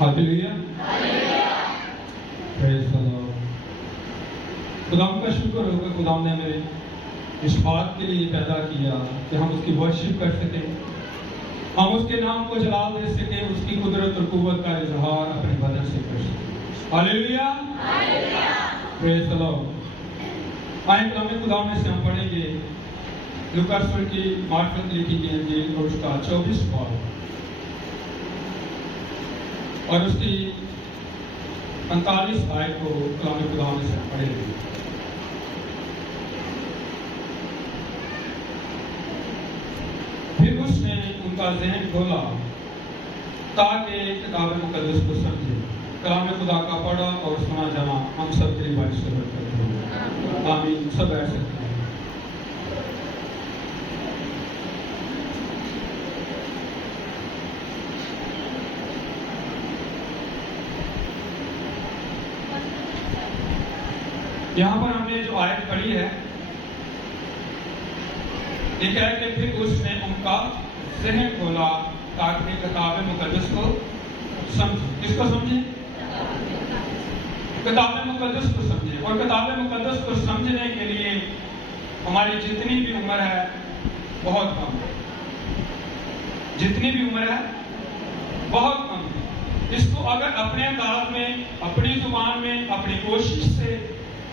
Hallelujah, praise the Lord. खुदावंद का शुक्र हो कि खुदावंद ने हमें इस बात के लिए पैदा किया कि हम उसकी वर्शिप कर सकें, हम उसके नाम को जलाल दे सकें, उसकी कुदरत और कुव्वत का इजहार अपने बदन से कर सकें। Hallelujah, praise the Lord. आए कलाम खुदा में से हम पढ़ेंगे लूका रसूल की मार्फत लिखी गई इंजील और उसका 24 बाब और उसकी 45 आयत को कलाम खुदा में से पढ़ेंगे। फिर उसने उनका ज़हन खोला ताकि किताब मुकद्दस को समझे। कलाम खुदा का पढ़ा और सुना जाना हम सब के लिए बारिश से करते हैं। आमीन। सब बैठ सकते हैं। यहाँ पर हमने जो आयत पढ़ी है ये क्या है कि फिर उसने उनका ज़हन खोला ताकि किताब मुकद्दस को समझे। किसको समझे? किताब मुकद्दस को समझे। और किताब मुकद्दस को समझने के लिए हमारी जितनी भी उम्र है बहुत कम है। जितनी भी उम्र है बहुत कम है। इसको अगर अपने अंदाज में, अपनी जुबान में, अपनी कोशिश से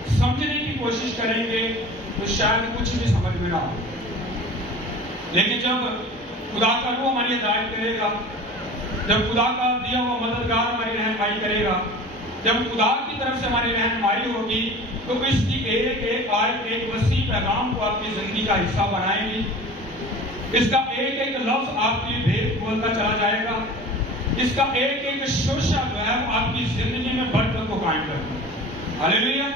समझने की कोशिश करेंगे तो शायद कुछ भी समझ में ना हो। लेकिन जब खुदा का रूह हमारी हिदायत करेगा, जब खुदा का दिया हुआ मददगार हमारी रहनुमाई करेगा, जब खुदा की तरफ से हमारी रहनुमाई होगी तो इसकी एक एक आयत एक वसी पैगाम को आपकी जिंदगी का हिस्सा बनाएंगी। इसका एक एक लफ्ज आपकी भेद बोलता चला जाएगा। इसका एक एक शोशा जो है वो आपकी जिंदगी में बरकत को कायम करेगा। हालेलुया।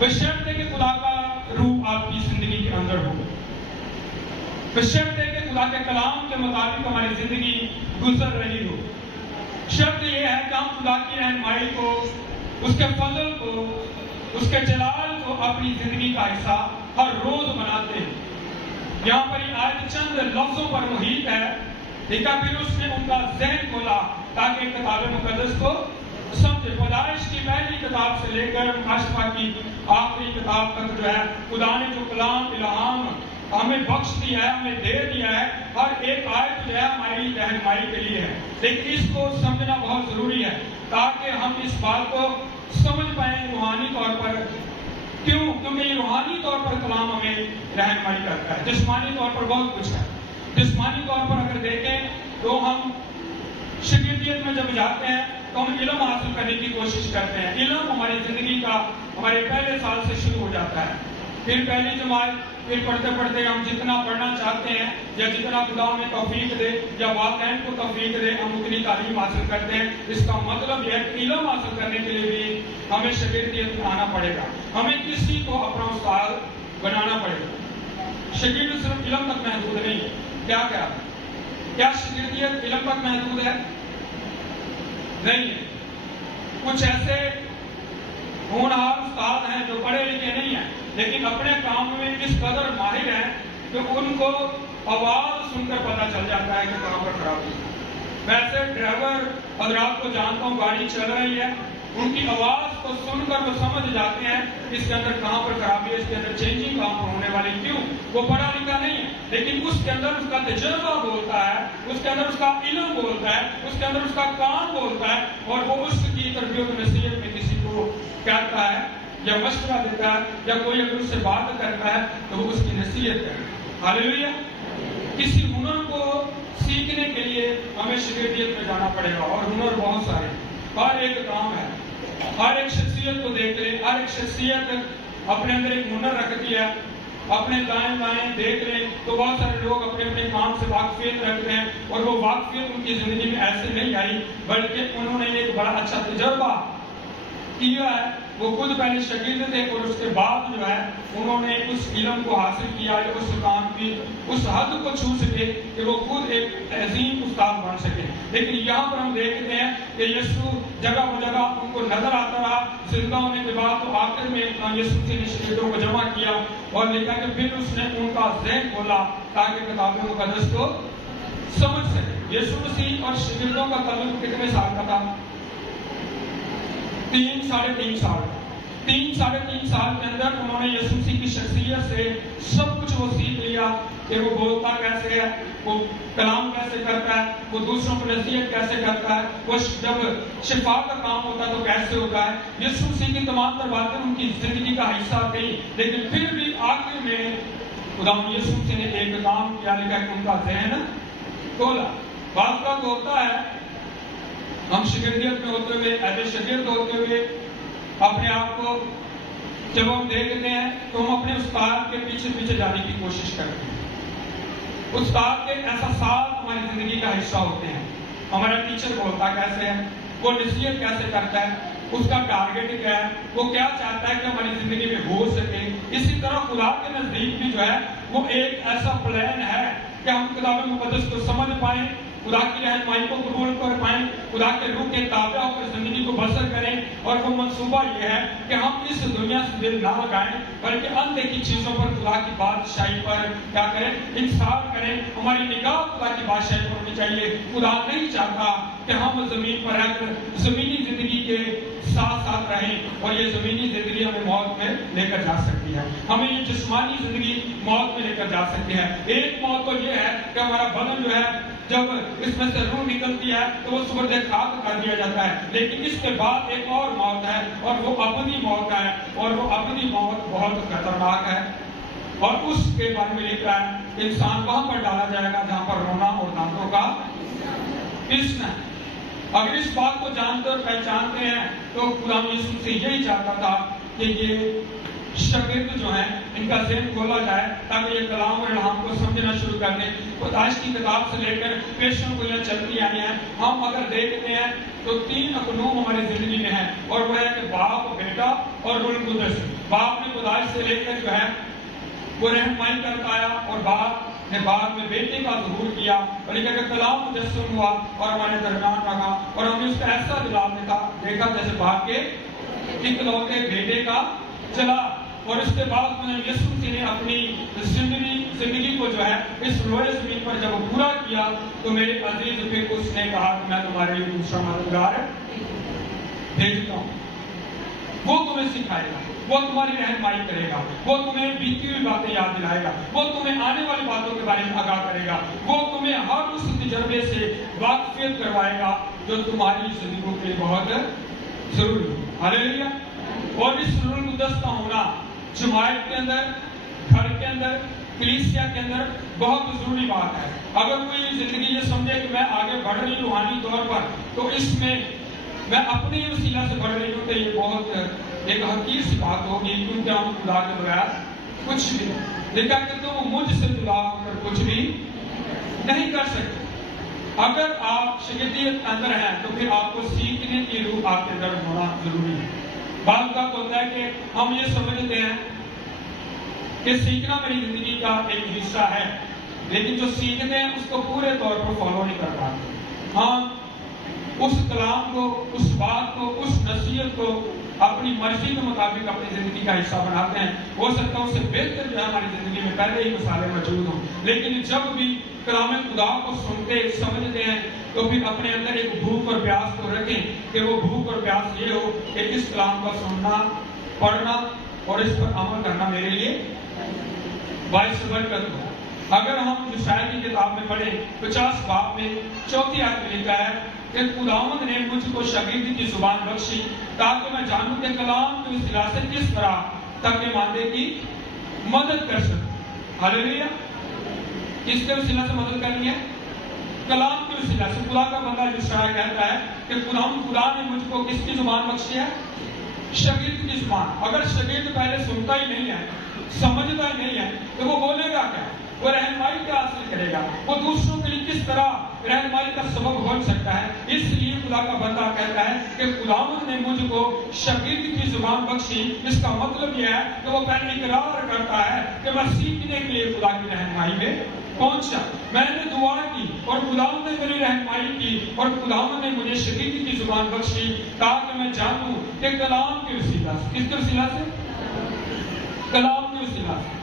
बशर्ते कि खुदा का रूह आपकी जिंदगी के अंदर हो, बशर्ते कि खुदा के कलाम के मुताबिक हमारी जिंदगी गुजर रही हो। शर्त यह है कि हम खुदा की रहनुमाई को, उसके फजल को, उसके जलाल को अपनी जिंदगी का हिस्सा हर रोज बनाते हैं। यहाँ पर ये आयत चंद लफ्जों पर मुहित है। देखा फिर उसने उनका ज़हन खोला ताकि किताब मुकद्दस को समझे। पैदाइश की पहली किताब से लेकर मुकाशफा की आखिरी किताब तक जो है खुदा ने जो कलाम इल्हाम हमें बख्श दिया है, हमें दे दिया है, हर एक आयत जो है हमारी रहनुमाई के लिए है। लेकिन इसको समझना बहुत जरूरी है ताकि हम इस बात को समझ पाए रूहानी तौर पर। क्यों? क्योंकि ये रूहानी तौर पर कलाम हमें रहनुमाई करता है। जिस्मानी तौर पर बहुत कुछ है। जिस्मानी तौर पर अगर देखें तो हम शागिर्दियत में जब जाते हैं तो हम इल्म हासिल करने की कोशिश करते हैं। इल्म हमारी जिंदगी का हमारे पहले साल से शुरू हो जाता है। फिर पहली जमात, फिर पढ़ते पढ़ते हम जितना पढ़ना चाहते हैं या जितना खुदा हमें तौफीक दे या वालिदैन को तौफीक दे हम उतनी तालीम हासिल करते हैं। इसका मतलब यह है कि इल्म हासिल करने के लिए भी हमें शागिर्दियत में आना पड़ेगा। हमें किसी को अपना उस्ताद बनाना पड़ेगा। शागिर्द सिर्फ इल्म तक महदूद नहीं है। क्या शागिर्दियत इल्म तक महदूद है? नहीं है। कुछ ऐसे होनहार उस्ताद हैं जो पढ़े लिखे नहीं हैं लेकिन अपने काम में इस कदर माहिर हैं कि उनको आवाज सुनकर पता चल जाता है कि कहाँ पर खराबी है। वैसे ड्राइवर हजरात को जानता हूँ, गाड़ी चल रही है, उनकी आवाज को सुनकर वो समझ जाते हैं इसके अंदर कहाँ पर खराबी है, इसके अंदर चेंजिंग कहाँ पर होने वाली। क्यों? वो पढ़ा लिखा नहीं है लेकिन उसके अंदर उसका तजुर्बा बोलता है, उसके अंदर उसका इल्म बोलता है, उसके अंदर उसका काम बोलता है और वो उसकी तरबियत नसीहत में किसी को कहता है या मशवरा देता है या कोई अगर उससे बात करता है तो वो उसकी नसीहत करता है। हालेलुया। किसी हुनर को सीखने के लिए हमें शागिर्दियत में जाना पड़ेगा और हुनर बहुत सारे, हर एक काम है। हर एक शख्सियत को देख ले, हर एक शख्सियत अपने अंदर एक हुनर रखती है। अपने दाएं बाएं देख लें तो बहुत सारे लोग अपने अपने काम से वाकफियत रखते हैं और वो वाकफियत उनकी जिंदगी में ऐसे नहीं आई बल्कि उन्होंने एक बड़ा अच्छा तजुर्बा किया है। वो खुद पहले शागिर्द थे और उसके बाद जो है उन्होंने उस इल्म को हासिल किया, उस काम की उस हद को छू सके कि वो खुद एक अजीम उस्ताद बन सके। लेकिन यहाँ पर हम देखते हैं कि यीशु जगह जगह उनको नजर आता रहा। जिंदा होने के बाद तो आखिर में यीशु ने शागिर्दों को जमा किया और लिखा कि फिर उसने उनका ज़हन खोला ताकि किताब मुकद्दस को समझ सके। यीशु मसीह और शागिर्दों का ताल्लुक कितने साल का था? 3 साढ़े 3 साल। 3 साढ़े 3 साल के अंदर उन्होंने यीशु मसीह की शख्सियत से सब कुछ वो सीख लिया कि वो बोलता कैसे है, वो कलाम कैसे करता है, वो दूसरों को नसीहत कैसे करता है, वो जब शिफा का काम होता है तो कैसे होता है। यीशु मसीह की तमाम तर बातें उनकी जिंदगी का हिस्सा थी, लेकिन फिर भी आखिर में खुदा यीशु मसीह ने एक काम किया, लिखा कि उनका ज़हन खोला। बात का तो होता है हम शागिर्दियत में होते हुए, ऐसे शागिर्द होते हुए अपने आप को जब हम देखते हैं तो हम अपने उस्ताद के पीछे पीछे जाने की कोशिश करते हैं। उस्ताद के एहसास हमारी जिंदगी का हिस्सा होते हैं। हमारा टीचर बोलता कैसे है, वो नसीहत कैसे करता है, उसका टारगेट क्या है, वो क्या चाहता है कि हमारी जिंदगी में हो सके। इसी तरह खुदा के नजदीक भी जो है वो एक ऐसा प्लान है कि हम किताब मुकद्दस को समझ पाए, खुदा की रहनुमाई को कबूल कर पाए, खुदा के रूह के ताबे होकर जिंदगी को बसर करें। और वो मंसूबा ये है कि हम इस दुनिया से दिल ना लगाएं, बल्कि अनदेखी चीजों पर खुदा की बादशाही पर क्या करें, इंसाफ करें। हमारी निगाह खुदा की बादशाही पर होनी चाहिए। खुदा नहीं चाहता कि हम जमीन पर रहकर जमीनी जिंदगी के साथ साथ रहें, और ये जमीनी जिंदगी हमें मौत में लेकर जा सकती है, हमें ये जिस्मानी जिंदगी मौत में लेकर जा सकती है। एक मौत तो ये है कि हमारा बदन जो है जब इसमें से रूह निकलती है तो वो सुबह खाक कर दिया जाता है, लेकिन इसके बाद एक और मौत है और वो अपनी मौत है, और वो अपनी मौत बहुत खतरनाक है। और उसके बारे में लिखा है इंसान वहां पर डाला जाएगा जहां पर रोना और दांतों का पिसना है। अगर इस बात को जानते और पहचानते हैं तो खुदा यीशु से यही चाहता था कि ये शागिर्द जो है इनका ज़हन खोला जाए, ताकि ये कलाम और इल्हाम को समझना शुरू कर दें। पैदाइश की किताब से लेकर पेशों को यह चलती आई है। हम अगर देखते हैं तो 3 अकनूम हमारी जिंदगी में है, और वह है कि बाप, बेटा और रूह कुदस। बाप ने पैदाइश से लेकर जो है वो रहनुमाई करता आया, और बाप ने बाद में बेटे का ज़हूर किया, और लिखा कि कलाम मुजस्सम हुआ और हमारे दरमियान रहा, और हमने उसका ऐसा जलाल देखा जैसे बाप के इकलौते बेटे का चला। और उसके बाद यीशु मसीह ने अपनी जिंदगी को जो है इस रोए जमीन पर जब पूरा किया तो मेरे अजीज फिर उसने कहा कि मैं तुम्हारे लिए दूसरा मददगार भेजता हूँ। वो तुम्हें सिखाएगा, वो तुम्हारी रहनुमाई करेगा, वो तुम्हें बीती हुई बातें याद दिलाएगा, वो तुम्हें आने वाली बातों के बारे में आगाह करेगा, वो तुम्हें हर उस तजर्बे से वाकफियत करवाएगा जो तुम्हारी जिंदगी के लिए बहुत जरूरी है। हालेलुया। और इस रूह कुदस का होना जमात के अंदर, घर के अंदर, कलीसिया के अंदर बहुत जरूरी बात है। अगर कोई जिंदगी ये समझे कि मैं आगे बढ़ रही हूँ रूहानी तौर पर, तो इसमें मैं अपने ही वसीला से बढ़ रही हूँ, तो ये बहुत एक हकीर सी बात होगी, क्योंकि हम खुदा के बगैर कुछ भी नहीं। लिखा कि तुम मुझसे जुदा होकर कुछ भी नहीं कर सकते। अगर आप शागिर्दियत अंदर हैं तो फिर आपको सीखने की रूह आपके अंदर होना जरूरी है। बात का होता है कि हम ये समझते हैं कि सीखना मेरी जिंदगी का एक हिस्सा है, लेकिन जो सीखते हैं उसको पूरे तौर पर फॉलो नहीं कर पाते। हम उस कलाम को, उस बात को, उस नसीहत को अपनी मर्जी के मुताबिक अपनी जिंदगी का हिस्सा बनाते हैं। हो सकता है उससे बेहतर जो है हमारी जिंदगी में पहले ही मसाले मौजूद हों, लेकिन जब भी कलाम खुदा को सुनते समझते हैं तो फिर अपने अंदर एक भूख और प्यास को रखें कि वो भूख और प्यास ये हो कि इस कलाम को सुनना, पढ़ना और इस पर अमल करना मेरे लिए बाइस बरकत हो। अगर हम यशायाह की किताब में पढ़े 50 बाब में 4 आयत में लिखा है कि खुदावंद ने मुझको शागिर्दी की जुबान बख्शी ताकि मैं जानूं कि कलाम की इस्तिलाह से किस तरह तक मानने की मदद कर सकूं। हालेलुया। किसके वसीला से मदद करनी है? कलाम के वसीला से। खुदा का बंदा यशायाह कहता है कि खुदा ने मुझको किसकी जुबान बख्शी है? शागिर्द की जुबान। अगर शागिर्द पहले सुनता ही नहीं है, समझता ही नहीं है, तो वो बोलेगा क्या? वो रहनुमाई क्या हासिल करेगा? वो दूसरों के लिए किस तरह रहनुमाई का सबब बन सकता है? इसलिए खुदा का बंदा कहता है कि खुदावंद ने मुझको शागिर्द की जुबान बख्शी। इसका मतलब यह है कि वो पहले इकरार करता है कि मैं सीखने के लिए खुदा की रहनुमाई में पहुंचा। मैंने दुआ की और खुदावंद ने मेरी रहनुमाई की, और खुदावंद ने मुझे शागिर्द की जुबान बख्शी ताकि मैं जानूं कि कलाम के वसीला से, किसके वसीला से? कलाम के वसीला से।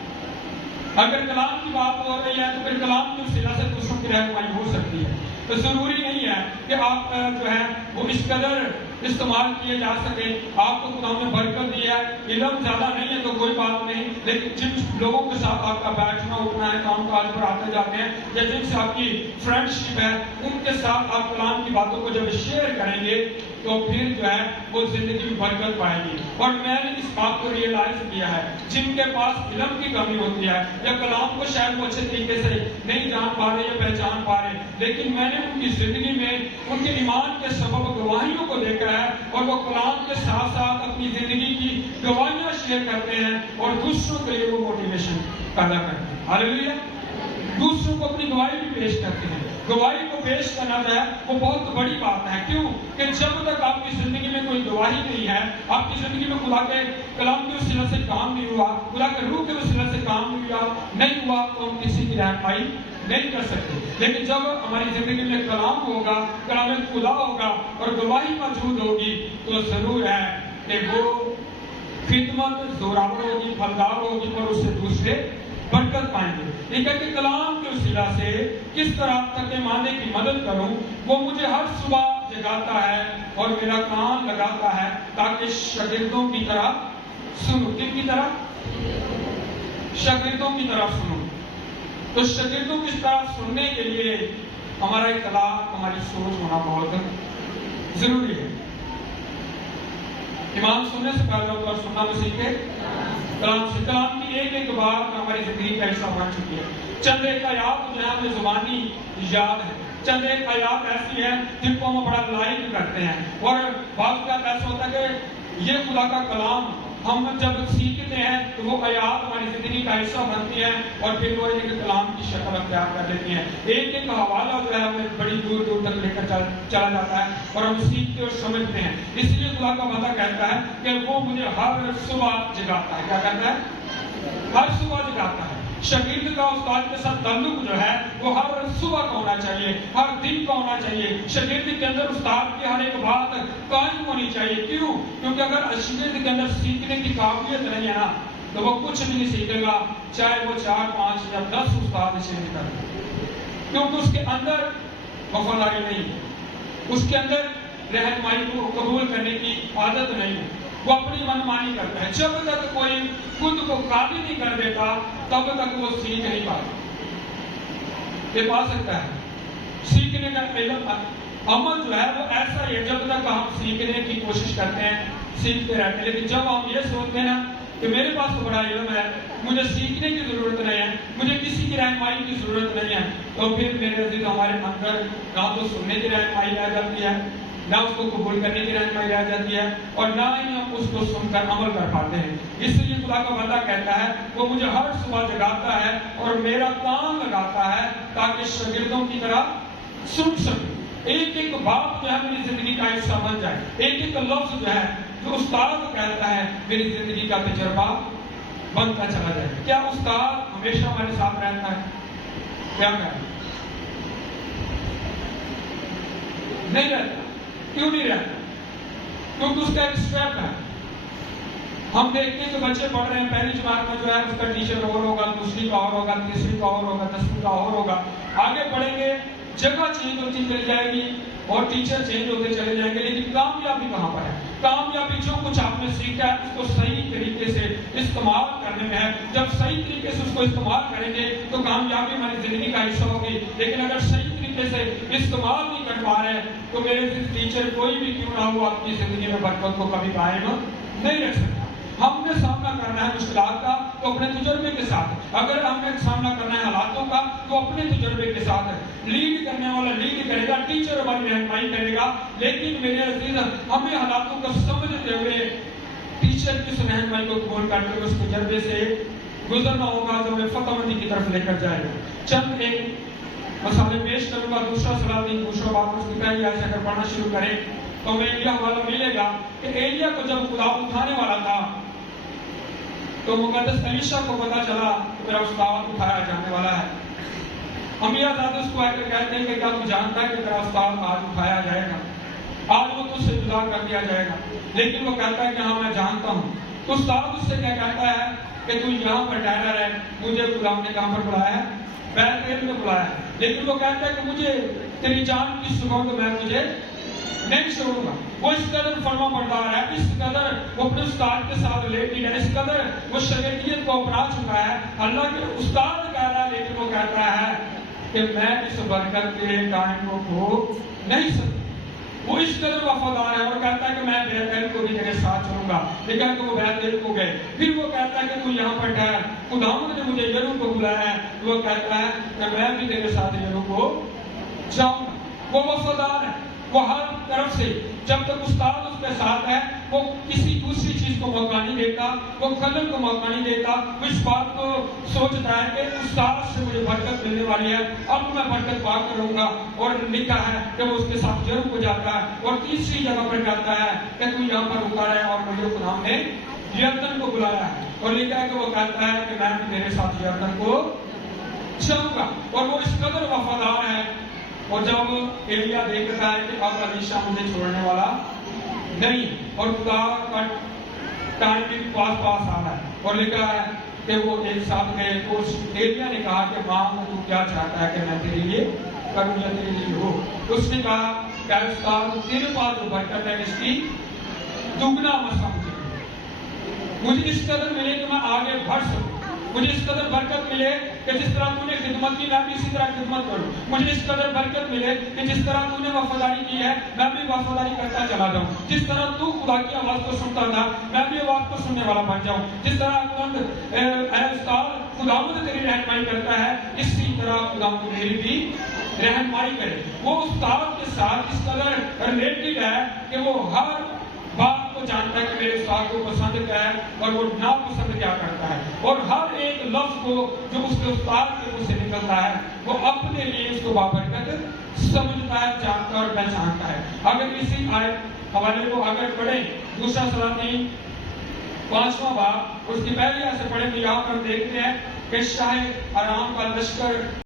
अगर कलाम की बात हो रही है तो फिर कलाम के वसीला से दूसरों की रहनुमाई हो सकती है। تو ضروری نہیں ہے کہ آپ جو ہے وہ اس قدر استعمال کیے جا سکے. آپ کو خدا نے برکت دی ہے, علم زیادہ نہیں ہے تو کوئی بات نہیں, لیکن جن لوگوں کے ساتھ آپ کا بیٹھنا اٹھنا ہے, کام کاج پر آتے جاتے ہیں, یا جن سے آپ کی فرینڈ شپ ہے, ان کے ساتھ آپ کلام کی باتوں کو جب شیئر کریں گے تو پھر جو ہے وہ زندگی میں برکت پائے گی. اور میں نے اس بات کو ریئلائز کیا ہے, جن کے پاس علم کی کمی ہوتی ہے یا کلام کو شاید وہ اچھے طریقے سے نہیں جان پا رہے یا پہچان پا رہے, لیکن میں نے ان کی زندگی میں ان کے ایمان کے سبب گواہیوں کو دیکھا ہے, اور وہ کلام کے ساتھ ساتھ اپنی زندگی کی گواہیاں شیئر کرتے ہیں اور دوسروں کے لیے وہ موٹیویشن پیدا کرتے ہیں. ہاللیلویا. دوسروں کو اپنی گواہی بھی پیش کرتے ہیں. گواہی کو پیش کرنا جو ہے وہ بہت بڑی بات ہے. کیوں کہ جب تک آپ کی زندگی میں کوئی گواہی نہیں ہے, آپ کی زندگی میں خدا کے کلام کے وسیلے سے کام نہیں ہوا, خدا کے روح کے وسیلے سے کام نہیں ہوا تو ہم کسی کی رہنمائی نہیں کر سکتے. لیکن جب ہماری زندگی میں کلام ہوگا, کلام خدا ہوگا اور گواہی موجود ہوگی, تو ضرور ہے کہ وہ خدمت زوراور ہوگی, پھلدار ہوگی, اور اس سے دوسرے برکت پائیں گے. یہ کہ کلام کے وسیلہ سے کس طرح تک ماننے کی مدد کروں, وہ مجھے ہر صبح جگاتا ہے اور میرا کان لگاتا ہے تاکہ شاگردوں کی طرح سنوں. کن کی طرح؟ شاگردوں کی طرح سنوں. تو شاگردوں کی طرح سننے کے لیے ہمارا اطلاع, ہماری سوچ ہونا بہت ضروری ہے. ایمان سننے سے پہلے اور سننا وہ سیکھے کلام سے. کلام کی ایک ایک بات ہماری زندگی کا حصہ بن چکی ہے. چند ایک آیات جو ہے ہمیں زبانی یاد ہے, چند ایک آیات ایسی ہیں جن کو ہم بڑا لائک کرتے ہیں, اور بعض کا ایسا ہوتا ہے کہ یہ خدا کا کلام ہم جب سیکھتے ہیں تو وہ آیات ہماری زندگی کا حصہ بنتی ہیں اور پھر وہ ایک کلام کی شکل اختیار کر لیتی ہیں. ایک ایک حوالہ جو ہے ہمیں بڑی دور دور تک لے کر چلا جاتا ہے اور ہم سیکھتے اور سمجھتے ہیں. اس لیے خدا کا وعدہ کہتا ہے کہ وہ مجھے ہر صبح جگاتا ہے. کیا کہتا ہے؟ ہر صبح جگاتا ہے. شاگرد کا استاد کے ساتھ تعلق جو ہے وہ ہر صبح کا ہونا چاہیے, ہر دن کا ہونا چاہیے. شاگرد کے اندر استاد کی ہر ایک بات قائم ہونی چاہیے. کیوں؟ کیونکہ اگر شاگرد کے اندر سیکھنے کی قابلیت نہیں ہے نا, تو وہ کچھ بھی نہیں سیکھے گا, چاہے وہ 4 5 یا 10 استاد چینج کرے. کیونکہ اس کے اندر وفاداری نہیں ہے, اس کے اندر رہنمائی کو قبول کرنے کی عادت نہیں ہے, وہ اپنی منمانی کرتا ہے. جب تک کوئی خود کو قابل نہیں کر دیتا تب تک وہ سیکھ نہیں پاتا. یہ پا سکتا ہے سیکھنے کا علم عمل جو ہے وہ ایسا ہی ہے, جب تک ہم سیکھنے کی کوشش کرتے ہیں سیکھتے رہتے ہیں. لیکن جب ہم یہ سوچتے ہیں نا کہ میرے پاس تو بڑا علم ہے, مجھے سیکھنے کی ضرورت نہیں ہے, مجھے کسی کی رہنمائی کی ضرورت نہیں ہے, تو پھر میرے عزیز ہمارے اندر نہ تو سننے کی رہنمائی رہ جاتی ہے, نہ اس کو قبول کرنے کی رہنمائی رہ جاتی ہے, اور نہ ہی ہم اس کو سن کر عمل کر پاتے ہیں. اس لیے خدا کا بندہ کہتا ہے وہ مجھے ہر صبح جگاتا ہے اور میرا کان لگاتا ہے تاکہ شاگردوں کی طرح سن سکوں. ایک ایک بات جو ہے میری زندگی کا حصہ بن جائے, ایک ایک لفظ جو ہے جو استاد کہتا ہے میری زندگی کا تجربہ بنتا چلا جائے. کیا استاد ہمیشہ ہمارے ساتھ رہتا ہے؟ کیا کہتا ہے؟ نہیں رہتا. کیوں نہیں رہتا؟ کیونکہ اس کا ایک اسٹیپ ہے. ہم دیکھتے ہیں کہ بچے پڑھ رہے ہیں, پہلی جماعت میں جو ہے اس کا ٹیچر اور ہوگا, دوسری کا اور ہوگا, تیسری کا اور ہوگا, 10ویں کا اور ہوگا. آگے پڑھیں گے, جگہ چینج ہوتی چلی جائے گی اور ٹیچر چینج ہوتے چلے جائیں گے, لیکن کامیابی کہاں پر ہے؟ کامیابی جو کچھ آپ نے سیکھا ہے اس کو صحیح طریقے سے استعمال کرنے میں ہے. جب صحیح طریقے سے اس کو استعمال کریں گے تو کامیابی ہماری زندگی کا حصہ ہوگی. لیکن اگر صحیح طریقے سے استعمال نہیں کر پا رہے تو میرے ٹیچر کوئی بھی کیوں نہ ہو آپ کی زندگی میں برکت کو کبھی قائم نہیں رکھ سکتا. ہم نے سامنا کرنا ہے مشکلات کا تو اپنے تجربے کے ساتھ, اگر ہم نے سامنا کرنا ہے حالاتوں کا تو اپنے تجربے کے ساتھ. لیڈ کرنے والا لیڈ کرے گا, ٹیچر ہماری رہنمائی کرے گا, لیکن میرے عزیز ہمیں حالاتوں کو سمجھتے ہوئے ٹیچر کی رہنمائی کو قبول کرتے ہوئے اس تجربے سے گزرنا ہوگا جو ہمیں فتح مندی کی طرف لے کر جائے گا. چند ایک مسئلے پیش کروں گا. دوسرا سوال نہیں, دوسرا بات اس کی پہلی آیت سے اگر پڑھنا شروع کریں تو ہمیں ایلیا حوالہ ملے گا کہ ایلیا کو جب خدا اٹھانے والا تھا تو مقدس الیشا کو پتا چلا کہ میرا استاد اٹھایا جانے والا ہے. انبیاء زادے اس کو آ کر کہتے ہیں کہ کیا تو جانتا ہے کہ تیرا استاد آج اٹھایا جائے گا, آج وہ تجھ سے جدا کر دیا جائے گا. لیکن وہ کہتا ہے کہ ہاں میں جانتا ہوں. تو استاد اس سے کیا کہتا ہے کہ تو یہاں پر ٹھہرا رہے, مجھے خدا نے کہاں پر بلایا ہے؟ بیت ایل میں بلایا ہے. لیکن وہ کہتا ہے کہ مجھے तेरी जान की सौगंध मैं तुझे नहीं छोड़ूंगा। वो इस कदर फर्मा बरदार है, इस कदर वो अपने उस्ताद के साथ रिलेटेड है, इस कदर वो शरीयत को अपना चुका है। अल्लाह के उस्ताद कह रहा है, लेकिन वो कहता है कि मैं इस बरकत के टाइम को खो नहीं सकता। वो इस कदर वफादार है और कहता है कि मैं बैतल को भी तेरे साथ चलूंगा। लेकिन कि वो बैतल को गए, फिर वो कहता है कि तू यहाँ पर ठहर, खुदावंद ने मुझे यरूशलेम को बुलाया है। वो कहता है कि मैं भी तेरे साथ यरूशलेम को जाऊंगा। वो वफादार है, वो हर तरफ से जब तक उस्ताद उसके साथ है वो किसी दूसरी चीज को मौका नहीं देता, वो खलल को मौका नहीं देता। वो इस बात को सोचता है कि उस्ताद से मुझे बरकत मिलने वाली है, अब मैं बरकत पा कर रहूंगा। और लिखा है कि वो उसके साथ जरूर हो जाता है। और तीसरी जगह पर कहता है कि तू यहाँ पर रुका रहे और मुझे खुदा ने यरदन को बुलाया है। और लिखा है कि वो कहता है कि मैं मेरे साथ यरदन को जाऊंगा। और वो इस कदर वफादार है। और जब एलिया देखता है कि अब अलीशा मुझे छोड़ने वाला नहीं और खुदा का टाइम भी पास आ रहा है, और लिखा है कि वो एक साथ गए। तो एलिया ने कहा कि मां तू क्या चाहता है कि मैं तेरे लिए करूं या तेरे लिए हो। तो उसने कहा क्या उस्ताद तेरे पास जो बरकत है इसकी दुगना मसा मुझे इस कदर मिले कि मैं आगे बढ़ सकूं। मुझे इस कदर बरकत मिले कि जिस तरह तूने खिदमत की मैं भी इसी तरह खिदमत करूं। मुझे इस कदर बरकत मिले कि जिस तरह तूने वफादारी की है मैं भी वफादारी करता चला जाऊं। जिस तरह तू खुदा की आवाज को सुनता था मैं भी आवाज को सुनने वाला बन जाऊं। जिस तरह खुदावंद तेरी रहनुमाई करता है इसी तरह खुदावंद मेरी भी रहनुमाई करे। वो उस्ताद के साथ इस कदर रिलेटेड है कि वो हर बात को जानता है कि मेरे उस्ताद को पसंद क्या है और वो नापसंद क्या करता है। और हर एक लफ्ज को जो उसके उस्ताद के मुंह से निकलता है वो अपने लिए उसको बाबरकत समझता है, जानता और पहचानता है। अगर इसी हवाले को अगर पढ़े दूसरा सलाती 5वां बाब उसकी पहली आयत से पढ़े तो यहाँ पर देखते हैं कि शाह आराम का लश्कर